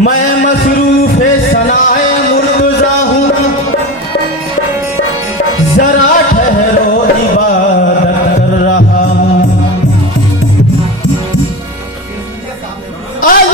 मैं मसरूफ सनाए मुर्तज़ा हूँ, जरा ठहरो इबादत कर रहा हूँ। अली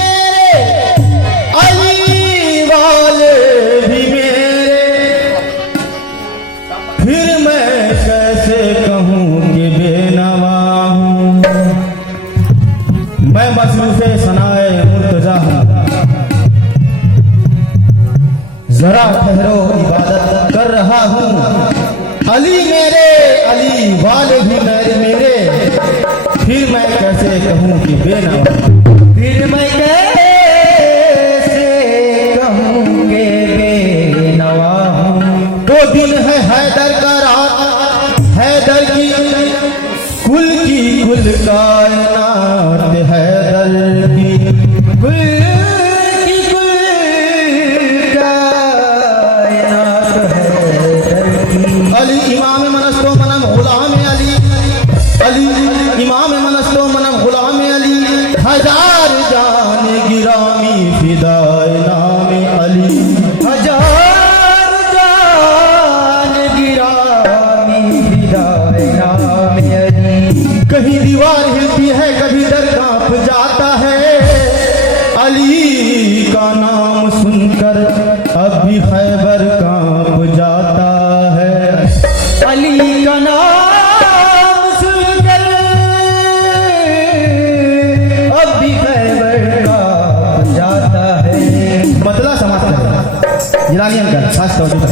मेरे अली वाले भी मेरे, फिर मैं कैसे कहूँ कि बेनवा हूँ। मैं मसरूफ़ सनाए मुर्तज़ा हूँ, जरा ठहरो इबादत कर रहा हूँ। अली मेरे अली वाले भी मेरे, फिर मैं कैसे कहूँ कि बेनवा, फिर मैं कैसे कहूँ कि बेनवा हूँ। दो दिन है हैदर का रात, हैदर की कुल कायनात, हैदर की कुल कायनात, हैदर की। अली इमाम मनस्तो मनम गुलाम अली, अली इमाम मनस्तो मनम गुलाम अली, हजार जान गिरामी फिदाए नाम अली, हजार जान गिरामी फिदाए नाम अली। कहीं दीवार हिलती है, कभी दर कांप जाता है, अली का नाम सुनकर अब भी खैबर कांप जाता है। अली का नाम सुनकर अब भी खैबर कांप जाता है। मतलब समाप्त है जिलानियन का खास तौर पर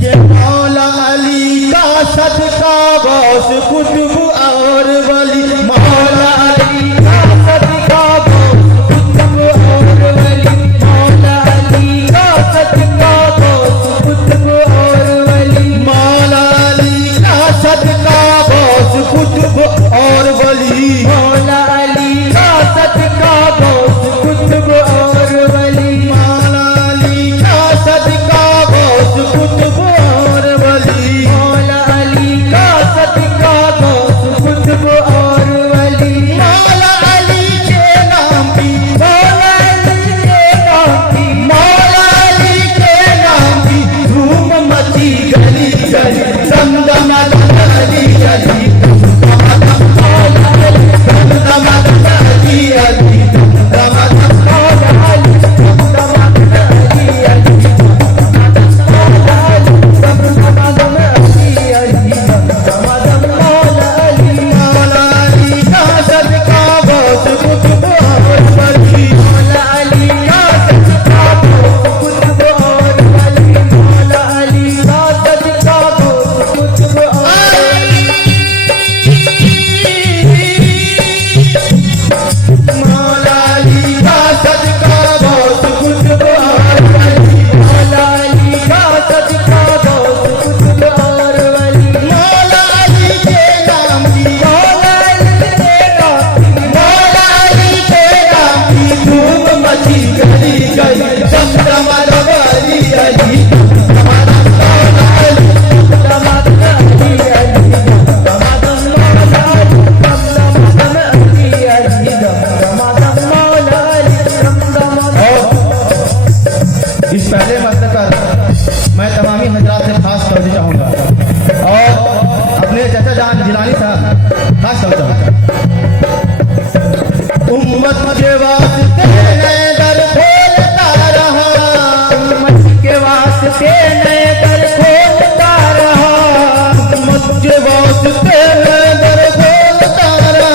कि मौला अली का सदका गौस कुतुब और वली, मौला अली का सदका गौस कुतुब और वली, मौला अली का सदका गौस कुतुब और वली, मौला अली का सदका गौस कुतुब और वली, मौला अली का सदका गौस कुतुब और वली, मौला अली का सदका गौस कुतुब और वली, मौला अली का सदका गौस कुतुब और वली। मौला अली के नाम की, मौला अली के नाम की, मौला अली के नाम की धूम मची गली गली, दमदम अली अली, दमदम अली अली, दमदम मौला अली, दमदम अली अली, दमदम अली अली, दमदम मौला अली। मौला अली का सदका गौस कुतुब और वली, मौला अली का सदका गौस कुतुब और वली, मौला अली का सदका गौस कुतुब और वली, मौला अली का सदका गौस कुतुब और वली, मौला अली का सदका गौस कुतुब और वली। मौला अली के नाम की, मौला अली के नाम की, मौला अली के नाम की धूम मची गली गली, दमदम अली अली, दमदम मौला अली, दमदम अली अली, दमदम मौला अली, दमदम अली अली, दमदम मौला अली, दमदम। इस पहले मसले पर मैं तमामी हजरात से खास तौर चाहूँगा और अपने चाचा जान जिलानी साहब खास तौर चाहूँगा। उम्मत के वास्ते नए दर खोलता रहा, उम्मत के वास्ते नए दर खोलता रहा, उम्मत के वास्ते नए दर खोलता रहा,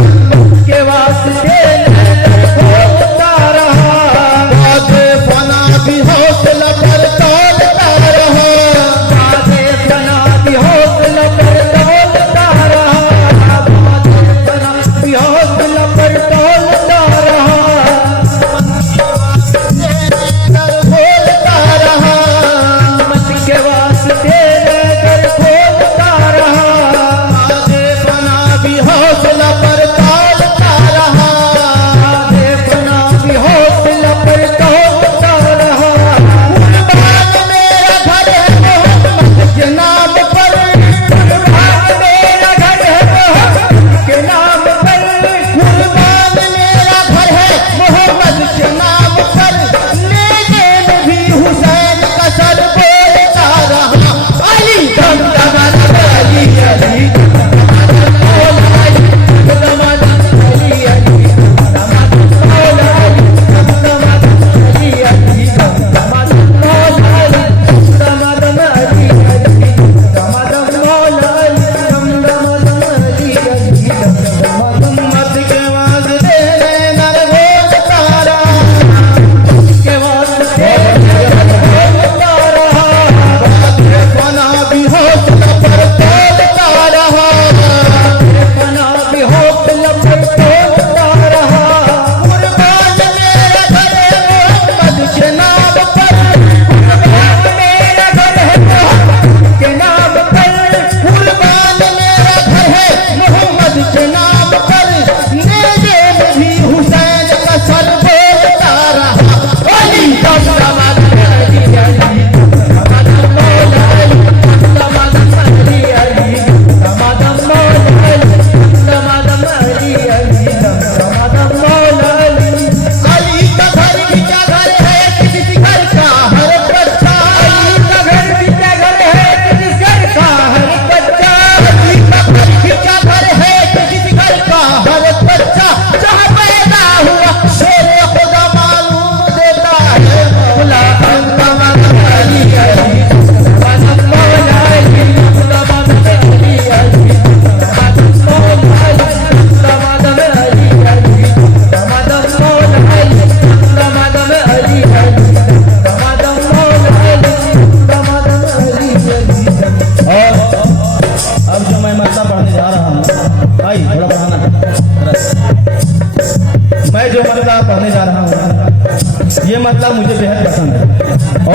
उम्मत के वास्ते नए दर खोलता रहा। फना भी हो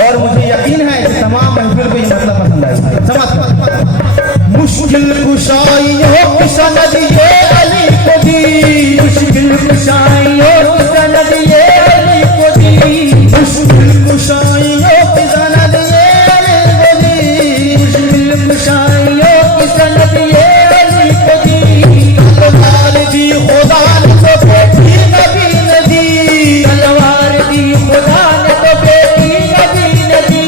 और मुझे यकीन है कि तमाम महफिल को ये मतलब पसंद आएगा। समाज मुश्किल कुशाइयों की सनद ये अली को दी, मुश्किल कुशाइयों की सनद ये अली को दी, मुश्किल कुशाइयों की सनद ये अली को दी, मुश्किल कुशाइयों की सनद ये अली को दी। तलवार दी खुदा ने तो बेटी नबी ने दी, तलवार दी खुदा ने तो बेटी नबी ने दी।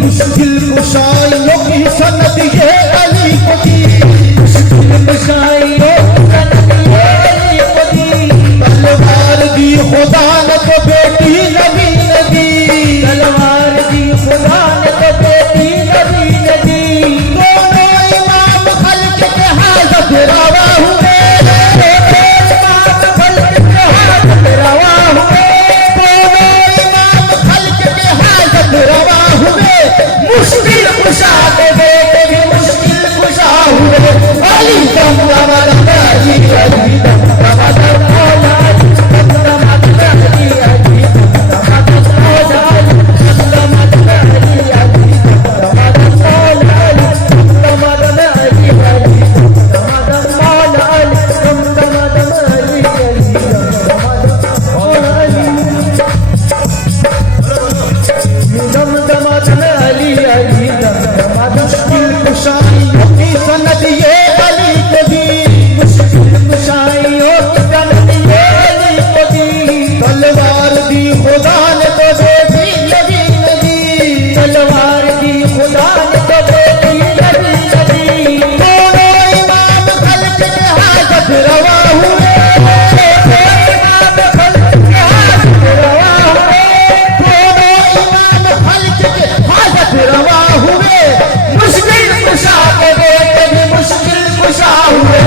मुश्किल कुशाइयों की सनद ये अली को दी, मुश्किल कुशाइयों की सनद ये अली को दी। तलवार दी खुदा ने तो बेटी नबी ने दी, तलवार दी खुदा ने तो बेटी नबी ने दी। दोनों इमाम खल्क के हाजत रवा हुए, इमाम खल्क के हाजत रवा हुए, दोनों इमाम खल्क के हाजत रवा हुए। मुश्किल कुशा के बेटे भी मुश्किल कुशा हुए। अली दम दम दम अली अली दम दम दम मौला दम दम दम अली अली दम दम दम मौला दम दम दम अली अली दम दम दम मौला दम दम दम अली अली दम दम मौला दम दम दम अली अली दम दम दम अली अली मुश्किल कुशाइयों की सनद ये अली को दी, मुश्किल कुशाइयों की सनद ये अली को दी। तलवार दी खुदा ने तो बेटी नबी ने दी, तलवार दी खुदा ने तो बेटी नबी ने दी। दोनों इमाम खल्क के हाजत रवा हुए, इमाम खल्क के हाजत रवा हुए, दोनों इमाम खल्क के हाजत रवा हुए। मुश्किल कुशा के बेटे भी मुश्किल कुशा हुए।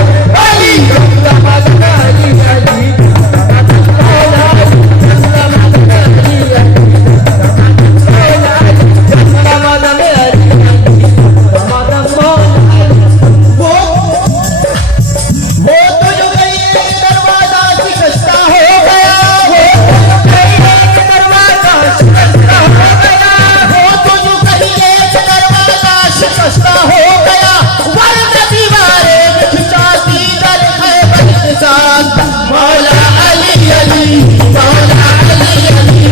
अली दम दम अली अली दम दम मौला दम दम दम अली अली दम दम मौला दम दम दम अली दम दम मौला। वो तो जो गई एक दरवाजा शिकस्ता हो गया, वो तो जो गई एक दरवाजा शिकस्ता हो गया, वो तो जो गई एक दरवाजा शिकस्ता हो गया। वरना दीवारें खिंचाती दर खैबर के साथ। मौला अली अली मौला अली अली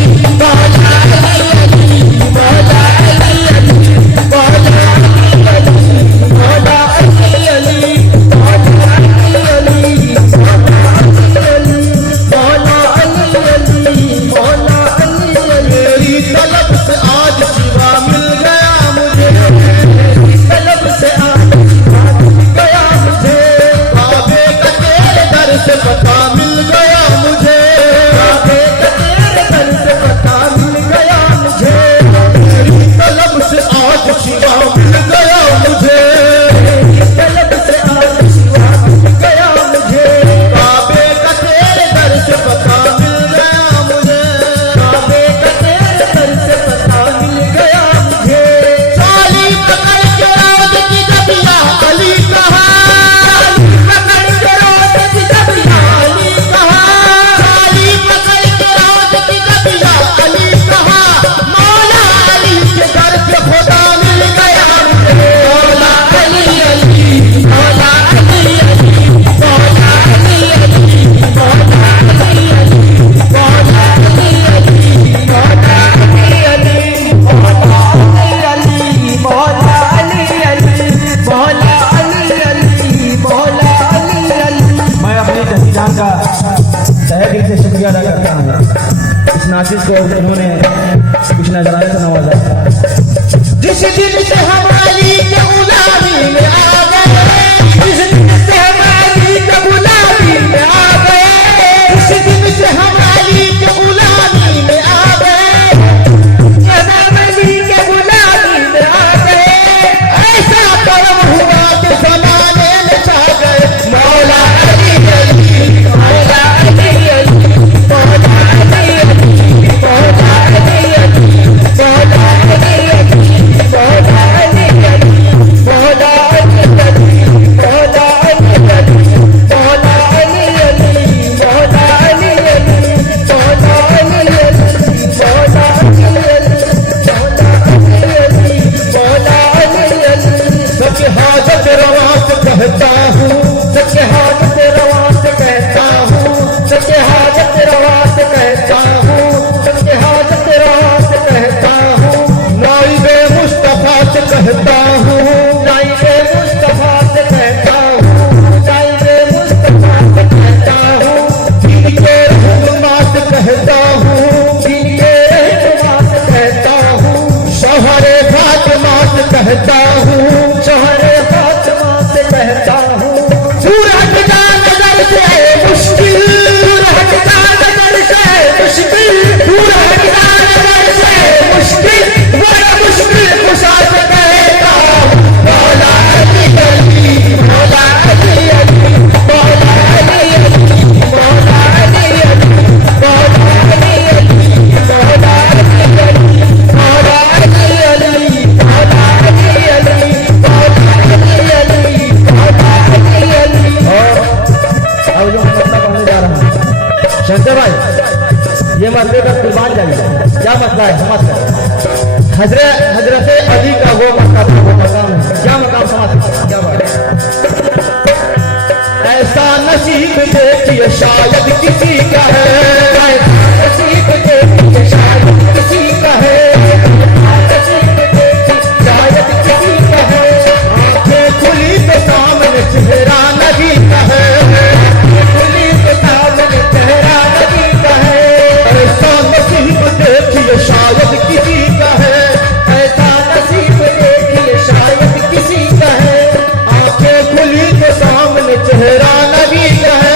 मौला अली अली मौला अली अली मौला अली अली मौला अली अली मौला अली अली मौला अली अली मौला अली अली। मेरी तलब से आज शिवा मिल गया मुझे, मेरी तलब से आज शिवा मिल गया मुझे। काबे का तेरे दर से पता मिल गया मुझे, काबे का तेरे दर से पता मिल गया मुझे। मेरी तलब से आज शिवा मिल गया मुझे, मेरी तलब से आज शिवा मिल गया मुझे। काबे का तेरे दर से पता मिल गया मुझे, काबे का तेरे दर से पता मिल गया मुझे। साली पकड़ के रोज की दबिया अली कहा, साली पकड़ के रोज की दबिया अली कहा, साली पकड़ के रोज की दबिया अली कहा। मौला अली के दर पे खुदा मिल गया मुझे। मौला अली अली मौला अली अली मौला अली अली मौला अली अली मौला अली अली मौला अली अली मौला अली मौला अली अली मौला अली अली मौला अली अली। मैं अपने जसीजान का तहे दिल से शुक्रिया अदा करता हूँ। इस नासिस को उन्होंने कुछ नजराने से नवाजा। जिस दिन से हम अली के गुलामी में आ गए, जिस दिन से हम अली के गुलामी में आ गए, उस दिन से हम अली के गुलामी में आ गए, हम अली के गुलामी में आ गए। ऐसा कर्म हुआ कि जमाने में छा गए। मौला अली अली मौला अली अली मौला अली अली मौला अली अली मौला अली अली मौला अली हजरत अली का वो मकाम है। क्या मकाम समाज, क्या बात है। ऐसा नसीब देखिए शायद किसी का है, ऐसा नसीब देखिए शायद किसी का है, नसीब देखिए शायद किसी का है। आंखें खुली तो सामने चेहरा नबी का है, आंखें खुली तो सामने चेहरा नबी का है। ऐसा नसीब देखिए शायद किसी का है, ऐसा नसीब देखिए शायद किसी का है। आंखें खुली तो सामने चेहरा नबी का है,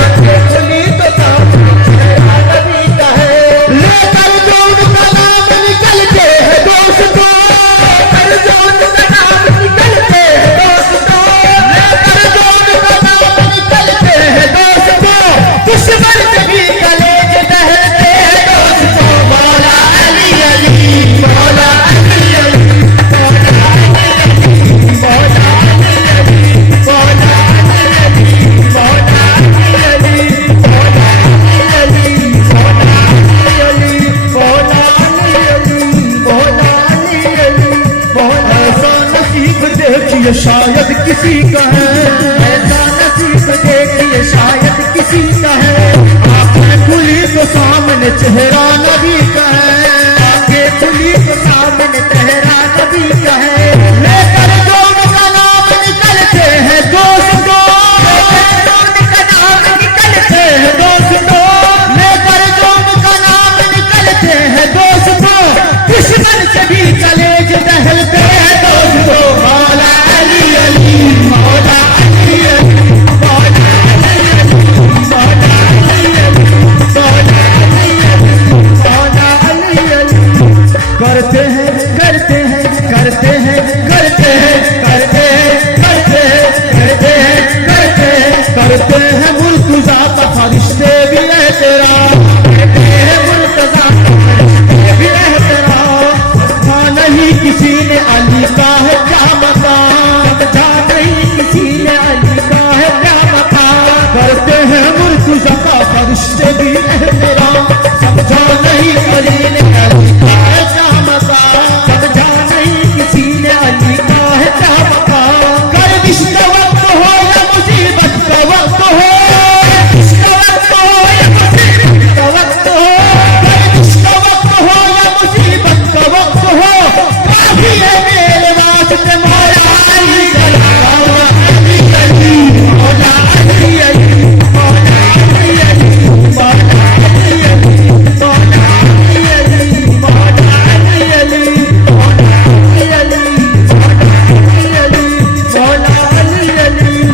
आंखें खुली तो सामने चेहरा नबी का है। लेकर जो उनका नाम निकलते हैं दोस्तों, लेकर जो उनका नाम निकलते हैं दोस्तों, लेकर जो उनका नाम निकलते हैं दोस्तों, दुश्मन से भी कलेज दहते हैं दोस्तों। मौला अली अली, मौला अली अली, मौला अली अली, मौला देखिए शायद किसी का है, ऐसा नसीब देखिए शायद किसी का है। आंखें खुली तो सामने चेहरा नबी का है, आंखें खुली तो सामने चेहरा नबी का है। लेकर जो उनका नाम निकलते हैं दोस्तों, लेकर जो उनका नाम निकलते हैं दोस्तों, लेकर जो उनका नाम निकलते हैं दोस्तों, दुश्मन से भी कलेज दहलते हैं दोस्तों। मौला अली अली, मौला अली अली, मौला अली अली, मौला अली अली, मौला अली अली, मौला अली अली। करते हैं करते हैं करते हैं करते हैं करते हैं करते हैं करते हैं करते हैं करते हैं मुर्तजा का फरिश्ते भी है तेरा, करते हैं मुर्तजा का फरिश्ते भी है तेरा। हाँ नहीं किसी ने अली का है क्या मकाम, समझा नहीं किसी ने अली का है क्या मकाम। करते हैं मुर्तजा का फरिश्ते भी है तेरा, समझा नहीं अली ने अली का है क्या मकाम, समझा नहीं किसी ने अली का है क्या मकाम। गर्दिश का वक्त हो या मुसीबत का वक्त हो, गर्दिश का वक्त हो या मुसीबत का वक्त हो, गर्दिश का वक्त हो या मुसीबत का वक्त हो, काफी है मेरे वास्ते मौला अली मौला अली अली, मौला अली अली, मौला अली अली, मौला अली अली, मौला अली अली, मौला अली अली, मौला अली अली, मौला अली अली,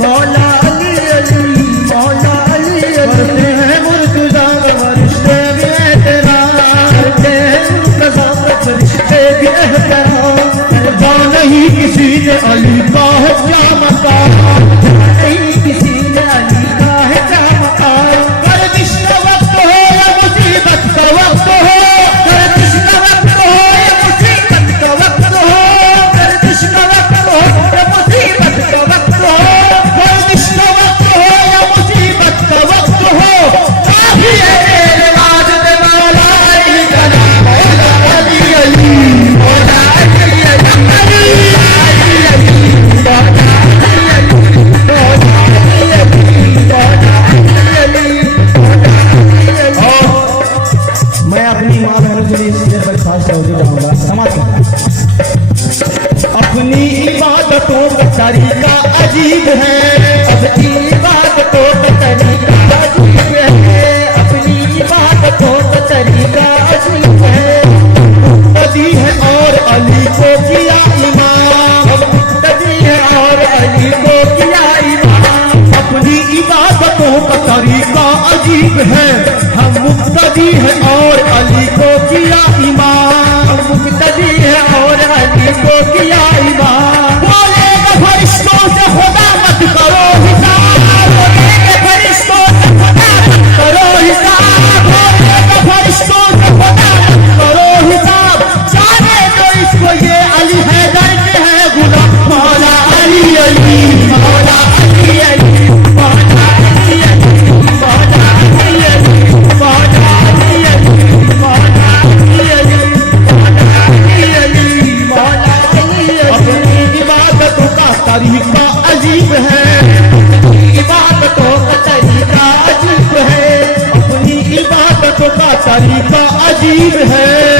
मौला अली अली, मौला अली अली, मौला अली अली। करते हैं मुर्तजा का फरिश्ते भी है तेरा, करते हैं मुर्तजा का फरिश्ते भी है तेरा। जा नहीं किसी ने अली का है क्या मकाम, नहीं किसी ने अली का है क्या मकाम। गर्दिश का वक्त हो या मुसीबत का वक्त हो, गर्दिश का वक्त हो या मुसीबत का वक्त हो, गर्दिश का वक्त हो या मुसीबत का वक्त हो, गर्दिश का वक्त हो या मुसीबत का वक्त हो, काफी है मेरे वास्ते मौला अली का नाम, मौला अली अली, मौला अली अली, अली अली, मौला अली अली, मौला अली अली, मौला अली अली, मौला अली अली। मैं अपनी माँ बहनों के लिए इस देर पर खास तवज्जो चाहूंगा। समाज अपनी इबादतों का तरीका अजीब है, अपनी इबादतों का तरीका अजीब है, अपनी इबादतों का तरीका अजीब है। मुक्तदी है और अली को किया इमाम, मुक्तदी है और अली को किया इमाम। अपनी इबादतों का तरीका अजीब है, हम मुक्तदी है और अली को किया इमाम, मुक्तदी है और अली को किया इमाम। बोलेगा फरिश्तों से खुदा मत करो हिसाब, अजीब है